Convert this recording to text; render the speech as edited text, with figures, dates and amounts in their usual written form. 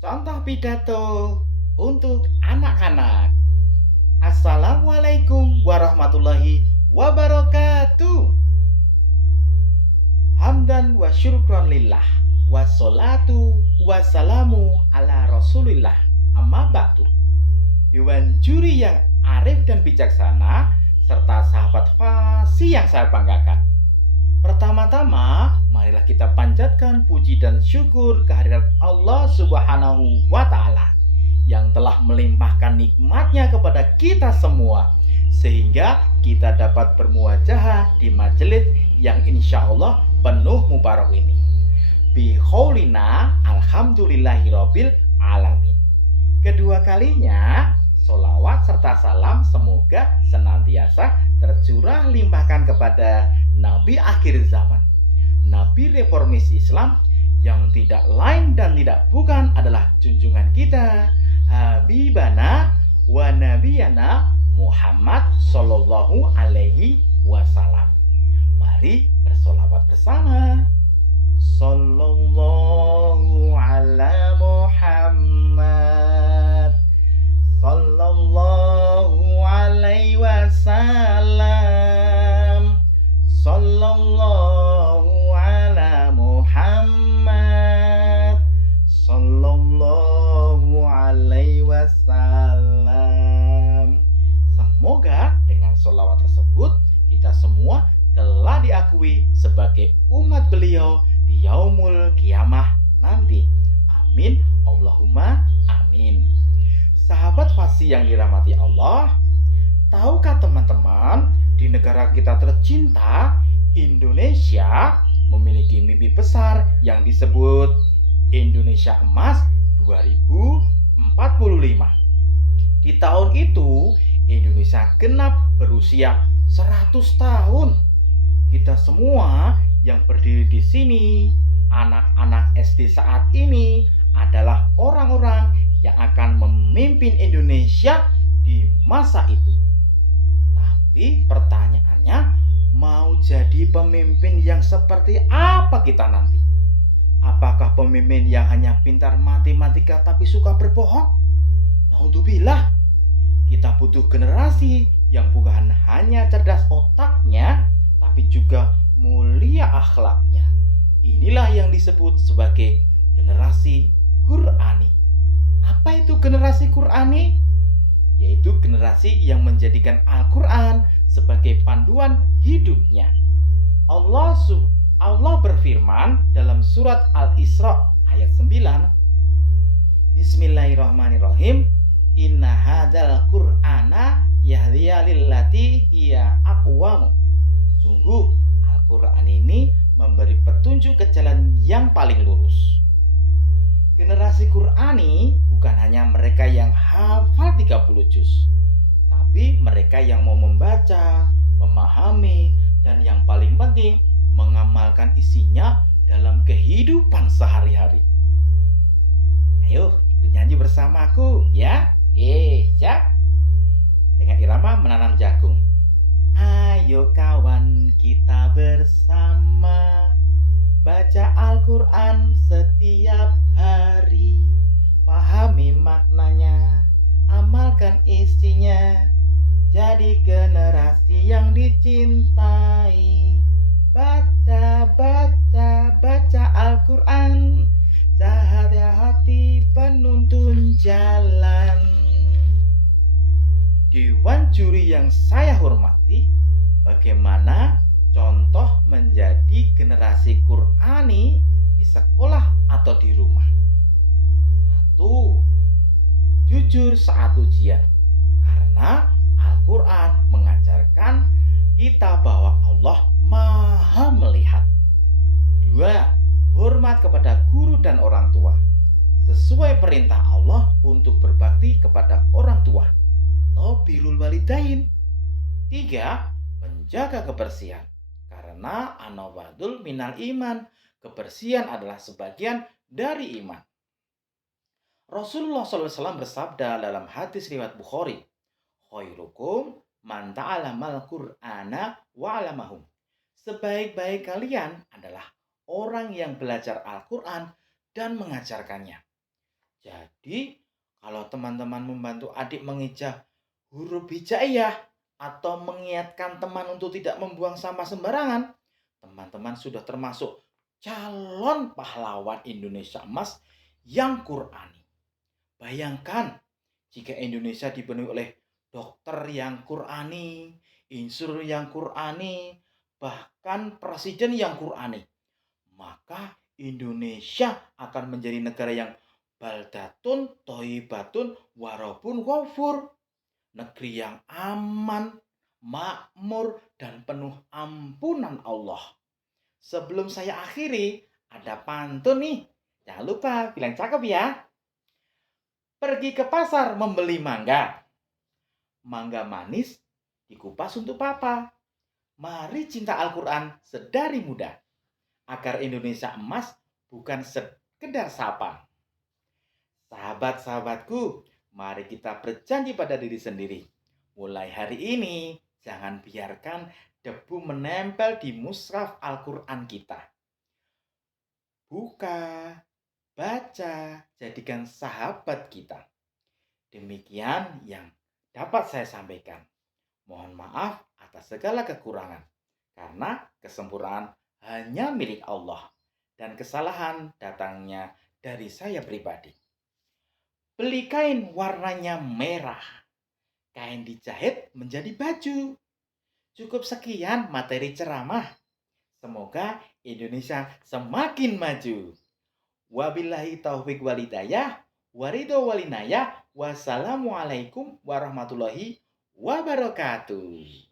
Contoh pidato untuk anak-anak. Assalamualaikum warahmatullahi wabarakatuh. Hamdan wa syukran lillah. Wassalatu wassalamu ala rasulillah. Amma ba'du. Dewan juri yang arif dan bijaksana serta sahabat fasih yang saya banggakan. Pertama-tama, marilah kita panjatkan puji dan syukur kehadirat Allah Subhanahu wa Ta'ala yang telah melimpahkan nikmatnya kepada kita semua, sehingga kita dapat bermuajahah di majelis yang insya Allah penuh mubarak ini. Bihaulina alhamdulillahirabbil alamin. Kedua kalinya, solawat serta salam semoga senantiasa tercurah limpahkan kepada Nabi akhir zaman, Nabi reformis Islam yang tidak lain dan tidak bukan adalah junjungan kita, Habibana wa Nabiyana Muhammad Sallallahu Alaihi Wasallam. Mari bersolawat bersama. Sallallahu ala Muhammad Sallallahu alaihi wasallam. Sallallahu ala Muhammad Sallallahu alaihi wasallam. Semoga dengan sholawat tersebut kita semua kelak diakui sebagai umat beliau di yaumul kiamah nanti. Amin Allahumma amin. Sahabat fasih yang dirahmati Allah, tahukah teman-teman, di negara kita tercinta, Indonesia, memiliki mimpi besar yang disebut Indonesia Emas 2045. Di tahun itu, Indonesia genap berusia 100 tahun. Kita semua yang berdiri di sini, anak-anak SD saat ini, adalah orang-orang yang akan memimpin Indonesia di masa itu. Tapi pertanyaannya, mau jadi pemimpin yang seperti apa kita nanti? Apakah pemimpin yang hanya pintar matematika tapi suka berbohong? Naudzubillah. Kita butuh generasi yang bukan hanya cerdas otaknya, tapi juga mulia akhlaknya. Inilah yang disebut sebagai generasi Qur'ani. Apa itu generasi Qur'ani? Yaitu generasi yang menjadikan Al-Quran sebagai panduan hidupnya. Allah berfirman dalam surat Al-Isra ayat 9. Bismillahirrahmanirrahim. Inna hadzal Qur'ana yahdiya lillati hiya aqwam. Sungguh Al-Quran ini memberi petunjuk ke jalan yang paling lurus. Generasi Qur'ani bukan hanya mereka yang hafal 30 juz, tapi mereka yang mau membaca, memahami, dan yang paling penting mengamalkan isinya dalam kehidupan sehari-hari. Ayo ikut nyanyi bersamaku ya. Siap? Dengan irama menanam jagung. Ayo kawan kita bersama baca Al-Quran setiap hari, pahami maknanya, amalkan isinya, jadi generasi yang dicintai. Baca, baca, baca Al-Quran, cahaya hati penuntun jalan. Dewan juri yang saya hormati, bagaimana contoh menjadi generasi Qur'ani di sekolah atau di rumah? 1. Jujur saat ujian, karena Al-Quran mengajarkan kita bahwa Allah Maha melihat. 2. Hormat kepada guru dan orang tua, sesuai perintah Allah untuk berbakti kepada orang tua atau birrul walidain. 3. Menjaga kebersihan, karena an-nawadul minal iman, kebersihan adalah sebagian dari iman. Rasulullah SAW bersabda dalam hadis riwayat Bukhari, khairukum man ta'alamal Qur'ana wa 'alamahum. Sebaik-baik kalian adalah orang yang belajar Al-Quran dan mengajarkannya. Jadi, kalau teman-teman membantu adik mengeja huruf hijaiyah atau mengingatkan teman untuk tidak membuang sampah sembarangan, teman-teman sudah termasuk calon pahlawan Indonesia Emas yang Qurani. Bayangkan jika Indonesia dipenuhi oleh dokter yang Qurani, insur yang Qurani, bahkan presiden yang Qurani, maka Indonesia akan menjadi negara yang baldatun, toibatun, warobun, wafur. Negeri yang aman, makmur, dan penuh ampunan Allah. Sebelum saya akhiri, ada pantun nih. Jangan lupa bilang cakep ya. Pergi ke pasar membeli mangga. Mangga manis dikupas untuk papa. Mari cinta Al-Quran sedari muda. Agar Indonesia emas bukan sekedar sapa. Sahabat-sahabatku, mari kita berjanji pada diri sendiri. Mulai hari ini, jangan biarkan debu menempel di mushaf Al-Quran kita. Buka, baca, jadikan sahabat kita. Demikian yang dapat saya sampaikan. Mohon maaf atas segala kekurangan, karena kesempurnaan hanya milik Allah dan kesalahan datangnya dari saya pribadi. Beli kain warnanya merah, kain dijahit menjadi baju. Cukup sekian materi ceramah. Semoga Indonesia semakin maju. Wabillahi taufiq walhidayah, waridho walinayah, wassalamualaikum warahmatullahi wabarakatuh.